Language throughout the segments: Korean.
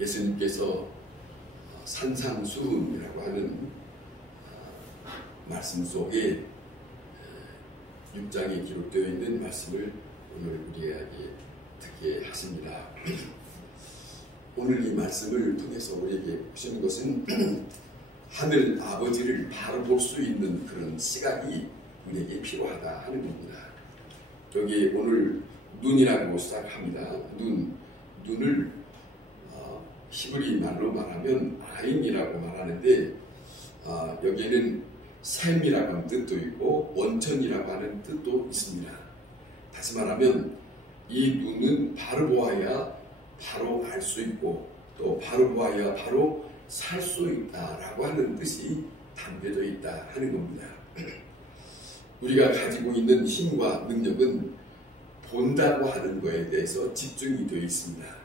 예수님께서 산상수훈이라고 하는 말씀 속에 6장에 기록되어 있는 말씀을 오늘 우리에게 듣게 하십니다. 오늘 이 말씀을 통해서 우리에게 보시는 것은 하늘 아버지를 바로 볼 수 있는 그런 시각이 우리에게 필요하다 하는 겁니다. 여기 오늘 눈이라고 시작합니다. 눈을 히브리 말로 말하면 아인이라고 말하는데 여기에는 샘이라고 하는 뜻도 있고 원천이라고 하는 뜻도 있습니다. 다시 말하면 이 눈은 바로 보아야 바로 알 수 있고 또 바로 보아야 바로 살 수 있다라고 하는 뜻이 담겨져 있다 하는 겁니다. 우리가 가지고 있는 힘과 능력은 본다고 하는 것에 대해서 집중이 되어 있습니다.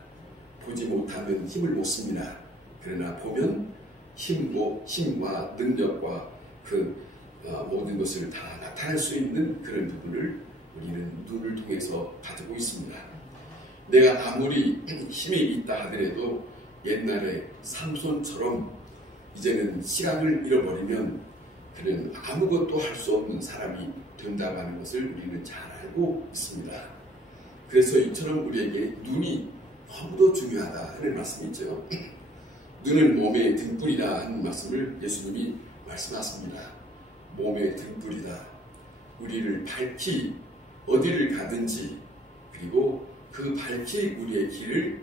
보지 못하면 힘을 못 씁니다. 그러나 보면 힘과 능력과 그 모든 것을 다 나타낼 수 있는 그런 부분을 우리는 눈을 통해서 가지고 있습니다. 내가 아무리 힘이 있다 하더라도 옛날에 삼손처럼 이제는 시각을 잃어버리면 그는 아무것도 할 수 없는 사람이 된다고 하는 것을 우리는 잘 알고 있습니다. 그래서 이처럼 우리에게 눈이 너무도 중요하다 하는 말씀이 있죠. 눈은 몸의 등불이다 하는 말씀을 예수님이 말씀하십니다. 몸의 등불이다. 우리를 밝히 어디를 가든지 그리고 그 밝히 우리의 길을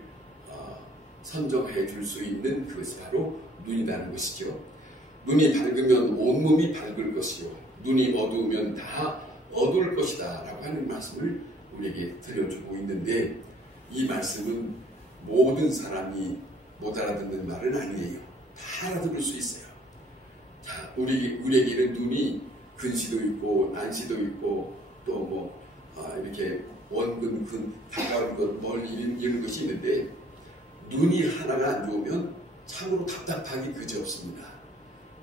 선정해 줄 수 있는 그것이 바로 눈이라는 것이죠. 눈이 밝으면 온몸이 밝을 것이요 눈이 어두우면 다 어두울 것이다 라고 하는 말씀을 우리에게 들려주고 있는데 이 말씀은 모든 사람이 못 알아듣는 말은 아니에요. 다 알아들을 수 있어요. 자, 우리에게는 눈이 근시도 있고 난시도 있고 또 이렇게 원근, 가까운 것, 멀리 이런 것이 있는데 눈이 하나가 안 좋으면 참으로 답답하기 그지없습니다.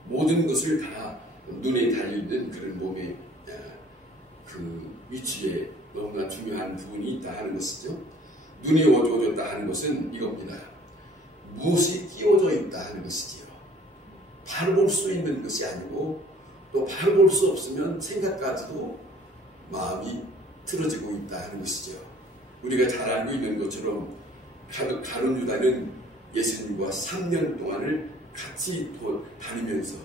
모든 것을 다 눈에 달려있는 그런 몸의 그 위치에 너무나 중요한 부분이 있다 하는 것이죠. 눈이 어두워졌다 하는 것은 이겁니다. 무엇이 끼워져 있다 하는 것이지요. 바로 볼 수 있는 것이 아니고 또 바로 볼 수 없으면 생각까지도 마음이 틀어지고 있다 하는 것이죠. 우리가 잘 알고 있는 것처럼 가룟 유다는 예수님과 3년 동안을 같이 다니면서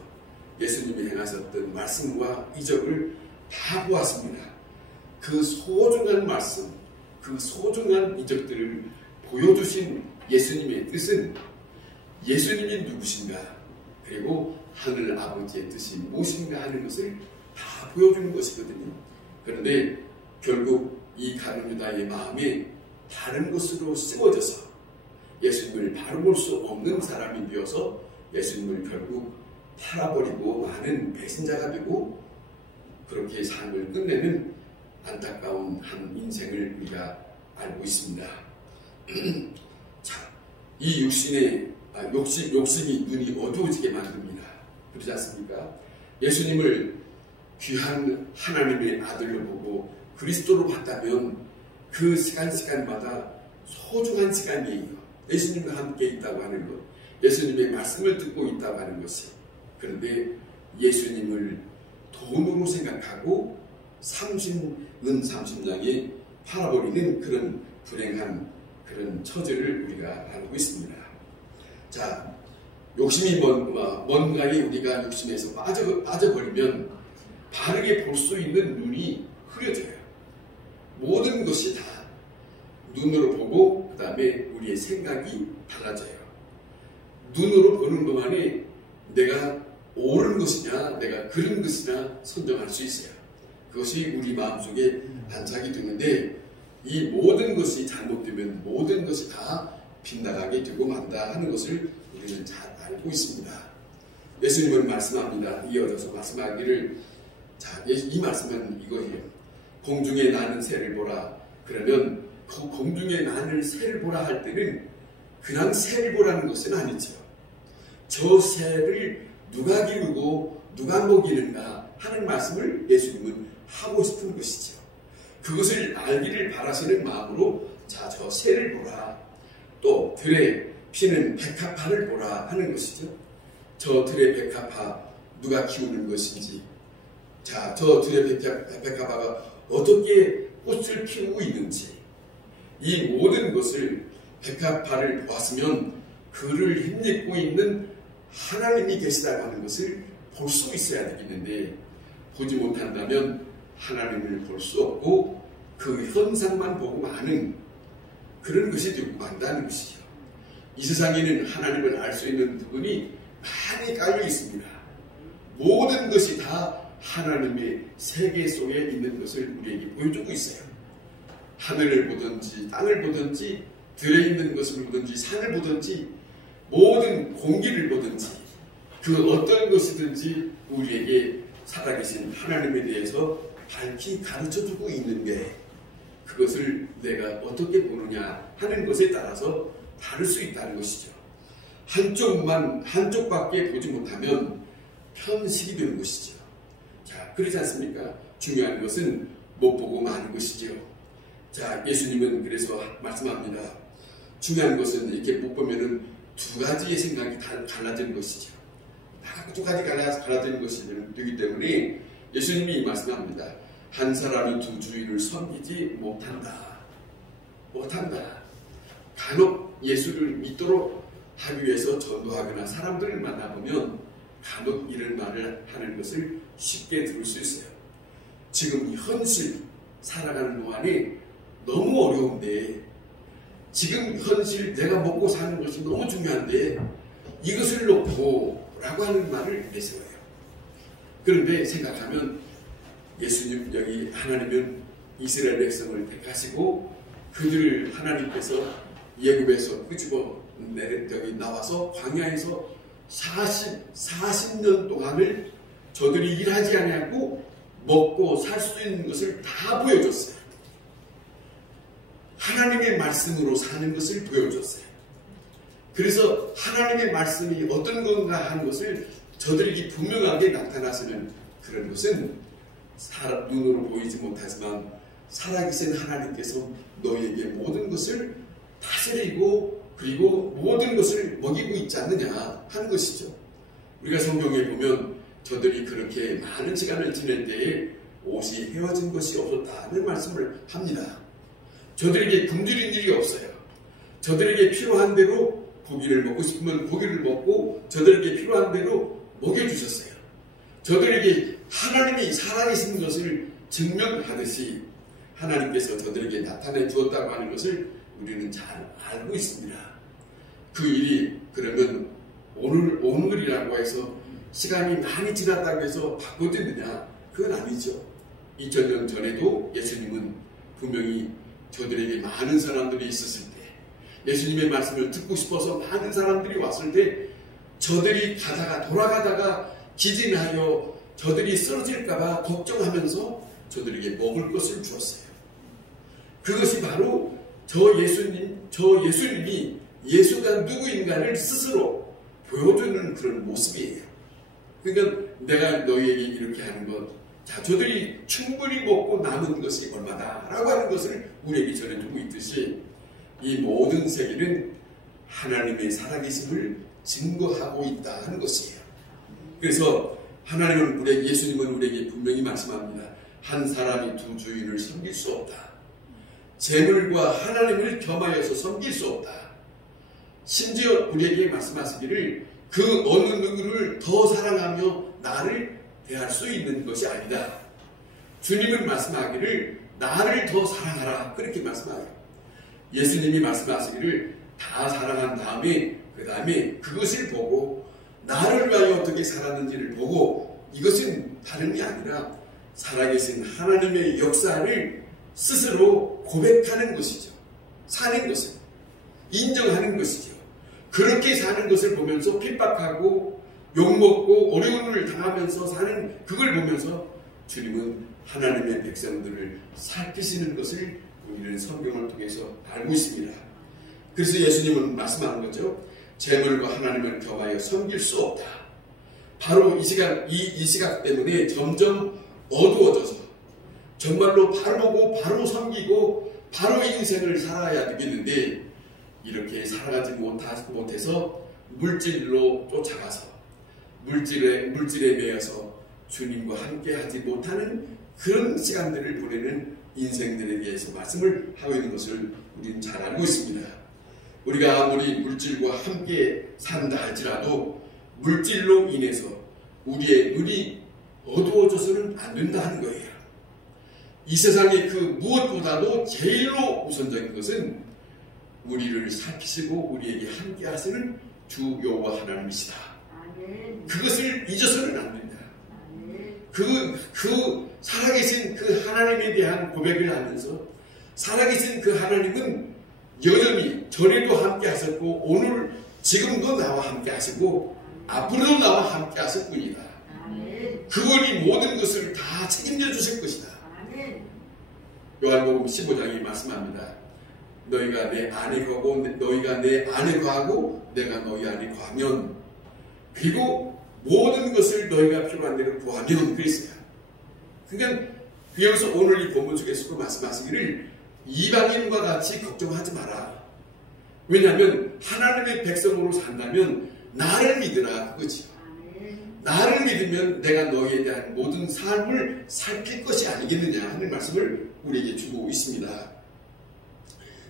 예수님이 행하셨던 말씀과 이적을 다 보았습니다. 그 소중한 말씀, 그 소중한 이적들을 보여주신 예수님의 뜻은 예수님이 누구신가 그리고 하늘 아버지의 뜻이 무엇인가 하는 것을 다 보여주는 것이거든요. 그런데 결국 이 가룟 유다의 마음에 다른 것으로 씌워져서 예수님을 바로 볼 수 없는 사람이 되어서 예수님을 결국 팔아버리고 많은 배신자가 되고 그렇게 삶을 끝내는 안타까운 한 인생을 우리가 알고 있습니다. 자, 이 욕심이 눈이 어두워지게 만듭니다. 그렇지 않습니까? 예수님을 귀한 하나님의 아들로 보고 그리스도로 봤다면 그 시간마다 소중한 시간이에요. 예수님과 함께 있다고 하는 것, 예수님의 말씀을 듣고 있다고 하는 것이. 그런데 예수님을 돈으로 생각하고 30냥에 팔아버리는 그런 불행한 그런 처지를 우리가 알고 있습니다. 자, 욕심이 뭔가에 우리가 욕심에서 빠져버리면 바르게 볼 수 있는 눈이 흐려져요. 모든 것이 다 눈으로 보고 그 다음에 우리의 생각이 달라져요. 눈으로 보는 동안에 내가 옳은 것이냐 내가 그른 것이냐 선정할 수 있어요. 그것이 우리 마음속에 안착이 되는데 이 모든 것이 잘못되면 모든 것이 다 빗나가게 되고 만다 하는 것을 우리는 잘 알고 있습니다. 예수님은 말씀합니다. 이어져서 말씀하기를 이 말씀은 이거예요. 공중에 나는 새를 보라. 그러면 그 공중에 나는 새를 보라 할 때는 그냥 새를 보라는 것은 아니죠. 저 새를 누가 기르고 누가 먹이는가 하는 말씀을 예수님은 하고 싶은 것이죠. 그것을 알기를 바라시는 마음으로 저 새를 보라. 또 들에 피는 백합화를 보라 하는 것이죠. 저 들의 백합화 누가 키우는 것인지, 자, 저 들의 백합화가 어떻게 꽃을 피우고 있는지, 이 모든 것을 백합화를 보았으면 그를 힘입고 있는 하나님이 계시다고 하는 것을 볼 수 있어야 되겠는데, 보지 못한다면 하나님을 볼 수 없고 그 현상만 보고 마는 그런 것이 되고 만다는 것이죠. 이 세상에는 하나님을 알 수 있는 부분이 많이 깔려 있습니다. 모든 것이 다 하나님의 세계 속에 있는 것을 우리에게 보여주고 있어요. 하늘을 보든지 땅을 보든지 들에 있는 것을 보든지 산을 보든지 모든 공기를 보든지 그 어떤 것이든지 우리에게 살아계신 하나님에 대해서 밝히 가르쳐주고 있는 게, 그것을 내가 어떻게 보느냐 하는 것에 따라서 다를 수 있다는 것이죠. 한쪽밖에 보지 못하면 편식이 되는 것이죠. 자, 그렇지 않습니까? 중요한 것은 못 보고 마는 것이죠. 자, 예수님은 그래서 말씀합니다. 중요한 것은 이렇게 못 보면은 두 가지의 생각이 달라지는 것이죠. 두 가지 갈라지는 것이 되기 때문에 예수님이 말씀합니다. 한 사람이 두 주인을 섬기지 못한다. 간혹 예수를 믿도록 하기 위해서 전도하거나 사람들을 만나보면 간혹 이런 말을 하는 것을 쉽게 들을 수 있어요. 지금 현실 살아가는 동안에 너무 어려운데, 지금 현실 내가 먹고 사는 것이 너무 중요한데 이것을 놓고 라고 하는 말을 내세워요. 그런데 생각하면 예수님, 여기 하나님은 이스라엘 백성을 택하시고 그들을 하나님께서 예굽에서 끄집어 여기 나와서 광야에서 40년 동안을 저들이 일하지 아니하고 먹고 살 수 있는 것을 다 보여줬어요. 하나님의 말씀으로 사는 것을 보여줬어요. 그래서 하나님의 말씀이 어떤 건가 하는 것을 저들에게 분명하게 나타나시는 그런 것은 눈으로 보이지 못하지만 살아계신 하나님께서 너희에게 모든 것을 다스리고 그리고 모든 것을 먹이고 있지 않느냐 하는 것이죠. 우리가 성경에 보면 저들이 그렇게 많은 시간을 지낼 때에 옷이 헤어진 것이 없었다는 말씀을 합니다. 저들에게 굶주린 일이 없어요. 저들에게 필요한 대로 고기를 먹고 싶으면 고기를 먹고 저들에게 필요한 대로 먹여주셨어요. 저들에게 하나님이 살아계신 것을 증명하듯이 하나님께서 저들에게 나타내 주었다고 하는 것을 우리는 잘 알고 있습니다. 그 일이 그러면 오늘이라고 해서 시간이 많이 지났다고 해서 바꿔지느냐? 그건 아니죠. 2000년 전에도 예수님은 분명히 저들에게 많은 사람들이 있었을 때, 예수님의 말씀을 듣고 싶어서 많은 사람들이 왔을 때 저들이 돌아가다가 기진하여 저들이 쓰러질까봐 걱정하면서 저들에게 먹을 것을 주었어요. 그것이 바로 저 예수님이 예수가 누구인가를 스스로 보여주는 그런 모습이에요. 그러니까 내가 너희에게 이렇게 하는 것, 자, 저들이 충분히 먹고 남은 것이 얼마다 라고 하는 것을 우리에게 전해주고 있듯이 이 모든 세계는 하나님의 살아계심을 증거하고 있다 하는 것이에요. 그래서 예수님은 우리에게 분명히 말씀합니다. 한 사람이 두 주인을 섬길 수 없다. 재물과 하나님을 겸하여서 섬길 수 없다. 심지어 우리에게 말씀하시기를 그 어느 누구를 더 사랑하며 나를 대할 수 있는 것이 아니다. 주님은 말씀하기를 나를 더 사랑하라. 그렇게 말씀하여요. 예수님이 말씀하시기를 다 사랑한 다음에 그 다음에 그것을 보고 나를 위하여 어떻게 살았는지를 보고, 이것은 다름이 아니라 살아계신 하나님의 역사를 스스로 고백하는 것이죠. 사는 것은 인정하는 것이죠. 그렇게 사는 것을 보면서 핍박하고 욕먹고 어려움을 당하면서 사는 그걸 보면서 주님은 하나님의 백성들을 살피시는 것을 우리는 성경을 통해서 알고 있습니다. 그래서 예수님은 말씀하는 거죠. 재물과 하나님을 겸하여 섬길 수 없다. 바로 이 시각 때문에 점점 어두워져서 정말로 바로 보고 바로 섬기고 바로 인생을 살아야 되겠는데, 이렇게 살아가지 못해서 물질로 쫓아가서 물질에 매여서 주님과 함께 하지 못하는 그런 시간들을 보내는 인생들에 대해서 말씀을 하고 있는 것을 우리는 잘 알고 있습니다. 우리가 아무리 물질과 함께 산다 할지라도 물질로 인해서 우리의 눈이 어두워져서는 안 된다 하는 거예요. 이 세상의 그 무엇보다도 제일로 우선적인 것은 우리를 살피시고 우리에게 함께 하시는 주 여호와 하나님이시다. 그것을 잊어서는 안 된다. 그 살아계신 그 하나님에 대한 고백을 하면서 살아계신 그 하나님은 여전히 전에도 함께 하셨고 오늘 지금도 나와 함께 하시고 앞으로도 나와 함께 하실 뿐이다. 그분이 모든 것을 다 책임져 주실 것이다. 요한복음 15장이 말씀합니다. 너희가 내 안에 거하고 너희가 내 안에 거하고 내가 너희 안에 거하면 그리고 모든 것을 너희가 필요한 대로 구하면 그랬어요. 그러니까 여기서 오늘 이 본문 속에서도 말씀하시기를 이방인과 같이 걱정하지 마라. 왜냐하면 하나님의 백성으로 산다면 나를 믿으라 그거지. 나를 믿으면 내가 너희에 대한 모든 삶을 살필 것이 아니겠느냐 하는 말씀을 우리에게 주고 있습니다.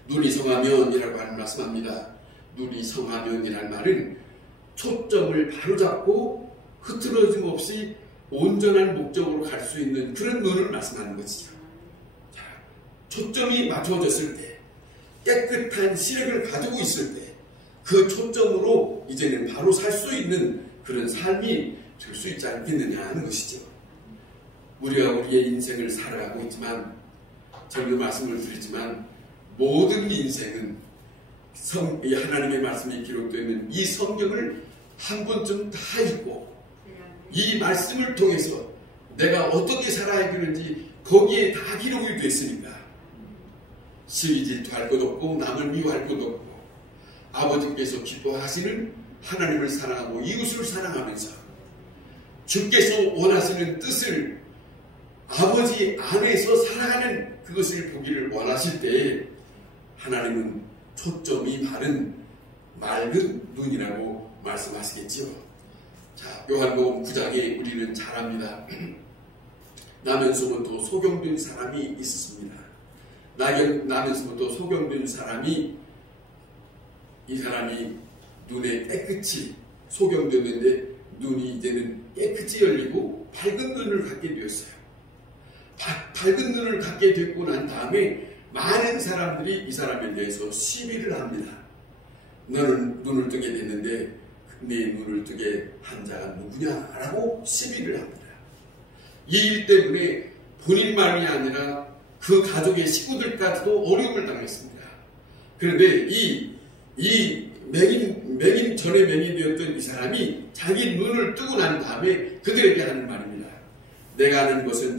눈이 성하면이라고 하는 말씀합니다. 눈이 성하면이라는 말은 초점을 바로잡고 흐트러짐 없이 온전한 목적으로 갈 수 있는 그런 눈을 말씀하는 것이죠. 자, 초점이 맞춰졌을 때 깨끗한 시력을 가지고 있을 때 그 초점으로 이제는 바로 살 수 있는 그런 삶이 될 수 있지 않겠느냐 하는 것이죠. 우리가 우리의 인생을 살아가고 있지만 전에도 말씀을 드렸지만 모든 인생은 하나님의 말씀이 기록되어 있는 이 성경을 한 번쯤 다 읽고 이 말씀을 통해서 내가 어떻게 살아야 되는지 거기에 다 기록이 되어 있으니까 시기 질투할 것 없고 남을 미워할 것 없고 아버지께서 기뻐하시는 하나님을 사랑하고 이웃을 사랑하면서 주께서 원하시는 뜻을 아버지 안에서 살아가는 그것을 보기를 원하실 때 하나님은 초점이 바른 맑은 눈이라고 말씀하시겠지요. 자, 요한복음 9장에 우리는 잘 압니다. 나면서부터 소경된 사람이 있었습니다. 나면서부터 소경된 사람이 이 사람이 눈에 깨끗이 소경되었는데 눈이 이제는 깨끗이 열리고 밝은 눈을 갖게 되었어요. 밝은 눈을 갖게 됐고 난 다음에 많은 사람들이 이 사람에 대해서 시비를 합니다. 너는 눈을 뜨게 됐는데 네 눈을 뜨게 한 자가 누구냐라고 시비를 합니다. 이 일 때문에 본인만이 아니라 그 가족의 식구들까지도 어려움을 당했습니다. 그런데 맹인 전에 맹인되었던 이 사람이 자기 눈을 뜨고 난 다음에 그들에게 하는 말입니다. 내가 아는 것은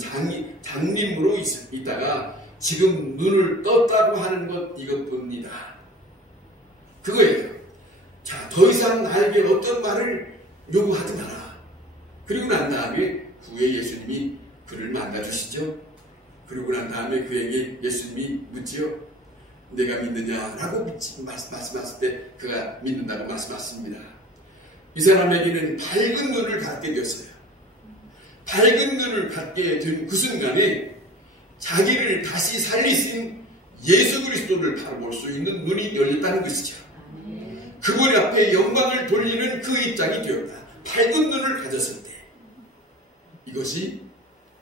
장님으로 있다가 지금 눈을 떴다고 하는 것 이것뿐이다. 그거예요. 자, 더 이상 나에게 어떤 말을 요구하지 마라. 그리고 난 다음에 후에 예수님이 그를 만나주시죠. 그리고 난 다음에 그에게 예수님이 묻지요. 내가 믿느냐라고 말씀하실 때 그가 믿는다고 말씀하십니다. 이 사람에게는 밝은 눈을 갖게 되었어요. 밝은 눈을 갖게 된 그 순간에 자기를 다시 살리신 예수 그리스도를 바라볼 수 있는 눈이 열렸다는 것이죠. 그분 앞에 영광을 돌리는 그 입장이 되었다. 밝은 눈을 가졌을 때 이것이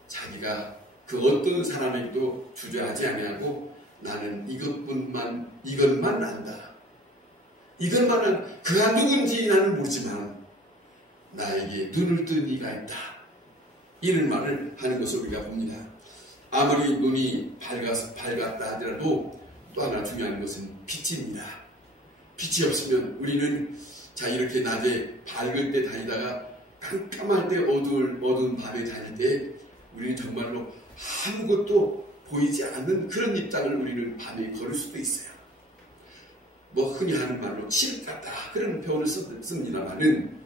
자기가 그 어떤 사람에게도 주저하지 아니하고 나는 이것만 안다. 그가 누군지 나는 모르지만 나에게 눈을 뜬 이가 있다. 이런 말을 하는 것을 우리가 봅니다. 아무리 눈이 밝았다 하더라도 또 하나 중요한 것은 빛입니다. 빛이 없으면 우리는 자 이렇게 낮에 밝을 때 다니다가 깜깜할 때 어두운 밤에 다닐 때 우리는 정말로 아무것도 보이지 않는 그런 입장을 우리는 밤에 걸을 수도 있어요. 뭐 흔히 하는 말로 칠 같다 그런 표현을 씁니다만은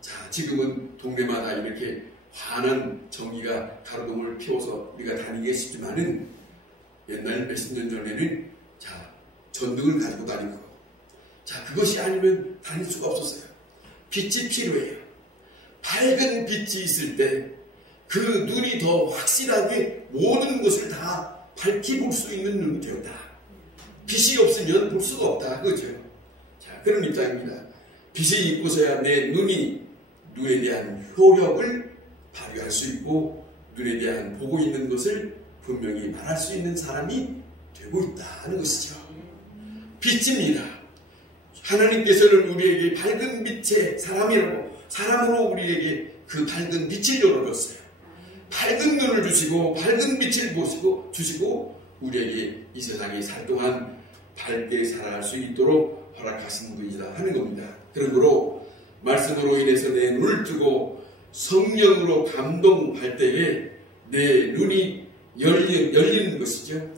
자 지금은 동네마다 이렇게 환한 전기가 가로등을 피워서 우리가 다니게 했지만은 옛날 몇십 년 전에는 자 전등을 가지고 다니고 자, 그것이 아니면 다닐 수가 없었어요. 빛이 필요해요. 밝은 빛이 있을 때 그 눈이 더 확실하게 모든 것을 다 밝히 볼 수 있는 눈이 되었다. 빛이 없으면 볼 수가 없다. 그죠? 자, 그런 입장입니다. 빛이 있고서야 내 눈에 대한 효력을 발휘할 수 있고 눈에 대한 보고 있는 것을 분명히 말할 수 있는 사람이 되고 있다는 것이죠. 빛입니다. 하나님께서는 우리에게 밝은 빛의 사람으로 우리에게 그 밝은 빛을 열어줬어요. 밝은 눈을 주시고 밝은 빛을 주시고 우리에게 이 세상에 살 동안 밝게 살아갈 수 있도록 허락하신 분이다 하는 겁니다. 그러므로 말씀으로 인해서 내 눈을 뜨고 성령으로 감동할 때에 내 눈이 열리는 것이죠.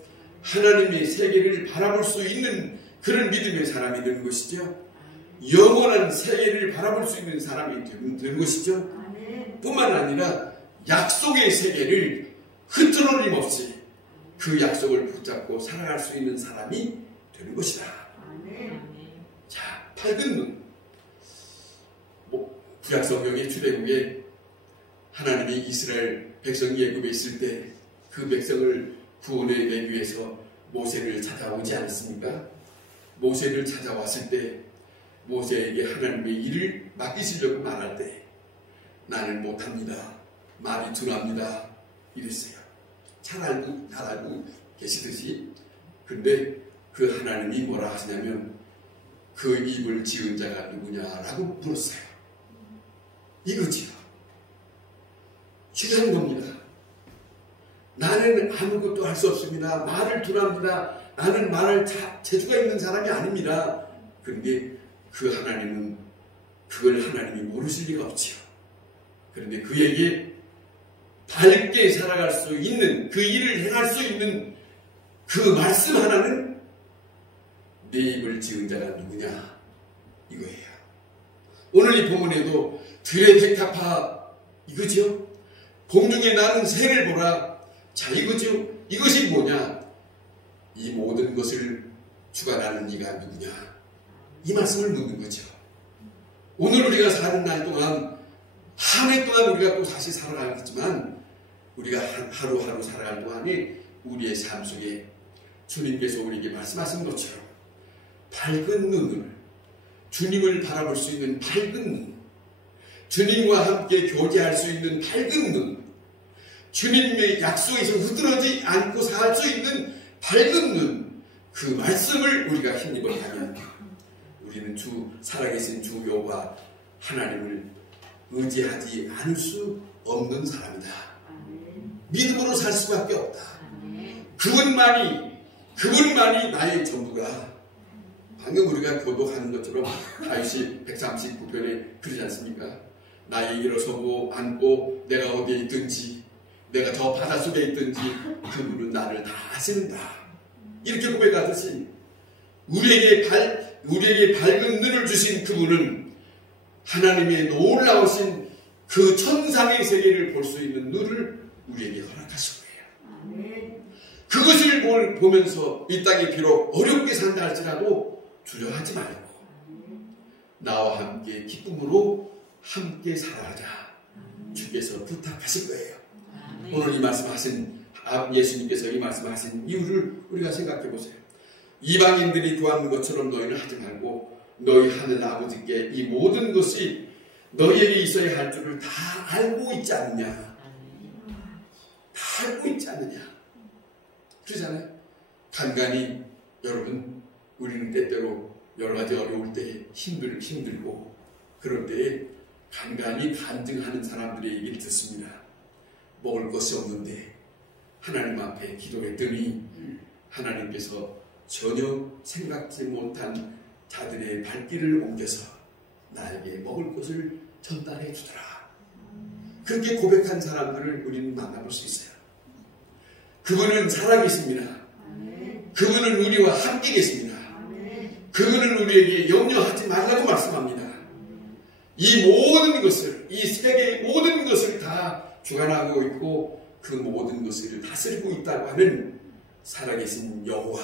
하나님의 세계를 바라볼 수 있는 그런 믿음의 사람이 되는 것이죠. 영원한 세계를 바라볼 수 있는 사람이 되는 것이죠. 뿐만 아니라 약속의 세계를 흐트러짐 없이 그 약속을 붙잡고 살아갈 수 있는 사람이 되는 것이다. 자, 밝은 눈. 구약성경의 출애굽에 하나님이 이스라엘 백성이 애굽에 있을 때 그 백성을 구원해내기 위해서 모세를 찾아오지 않았습니까? 모세를 찾아왔을 때 모세에게 하나님의 일을 맡기시려고 말할 때 나는 못합니다. 말이 둔합니다. 이랬어요. 잘 알고 계시듯이. 근데 그 하나님이 뭐라 하시냐면 그 입을 지은 자가 누구냐라고 물었어요. 이거지요. 중요한 겁니다. 나는 아무것도 할 수 없습니다. 말을 둔합니다. 나는 말할 재주가 있는 사람이 아닙니다. 그런데 그 하나님은 그걸 하나님이 모르실 리가 없지요. 그런데 그에게 밝게 살아갈 수 있는 그 일을 행할 수 있는 그 말씀 하나는 내 입을 지은 자가 누구냐 이거예요. 오늘 이 본문에도 들의 백합화 이거죠. 공중에 나는 새를 보라. 자, 이거죠. 이것이 뭐냐? 이 모든 것을 주관하는 이가 누구냐? 이 말씀을 묻는 거죠. 오늘 우리가 사는 날 동안 한 해 동안 우리가 또 다시 살아가겠지만 우리가 하루하루 살아갈 동안에 우리의 삶 속에 주님께서 우리에게 말씀하신 것처럼 밝은 눈을 주님을 바라볼 수 있는 밝은 눈, 주님과 함께 교제할 수 있는 밝은 눈, 주님의 약속에서 흐트러지지 않고 살 수 있는 밝은 눈, 그 말씀을 우리가 힘입어 하면 우리는 살아계신 주 여호와 하나님을 의지하지 않을 수 없는 사람이다. 믿음으로 살 수밖에 없다. 그분만이 나의 전부가. 방금 우리가 교독하는 것처럼 다윗이 139편에 그러지 않습니까? 나의 일어서고 앉고 내가 어디에 있든지 내가 저 바닷속에 있든지 그분은 나를 다 아시는다. 이렇게 고백하듯이 우리에게 밝은 눈을 주신 그분은 하나님의 놀라우신 그 천상의 세계를 볼 수 있는 눈을 우리에게 허락하신 거예요. 그것을 보면서 이 땅에 비록 어렵게 산다 할지라도 두려워하지 말고 나와 함께 기쁨으로 함께 살아가자. 주께서 부탁하실 거예요. 오늘 이 말씀하신 예수님께서 이 말씀하신 이유를 우리가 생각해 보세요. 이방인들이 구하는 것처럼 너희는 하지 말고 너희 하늘 아버지께 이 모든 것이 너희에게 있어야 할 줄을 다 알고 있지 않느냐. 다 알고 있지 않느냐. 그러잖아요. 간간히 여러분 우리는 때때로 여러 가지 어려울 때 힘들고 그럴 때에 간간히 간증하는 사람들의 얘기를 듣습니다. 먹을 것이 없는데 하나님 앞에 기도했더니 하나님께서 전혀 생각지 못한 자들의 발길을 옮겨서 나에게 먹을 것을 전달해 주더라. 그렇게 고백한 사람들을 우리는 만나볼 수 있어요. 그분은 살아계십니다. 그분은 우리와 함께 계십니다. 그분은 우리에게 염려하지 말라고 말씀합니다. 이 모든 것을, 이 세계의 모든 것을 다 주관하고 있고 그 모든 것을 다스리고 있다고 하는 살아계신 여호와,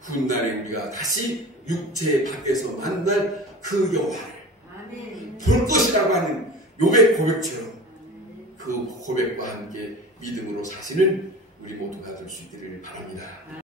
훗날에 우리가 다시 육체 밖에서 만날 그 여호와를 아멘. 볼 것이라고 하는 욥의 고백처럼 그 고백과 함께 믿음으로 사시는 우리 모두가 될 수 있기를 바랍니다.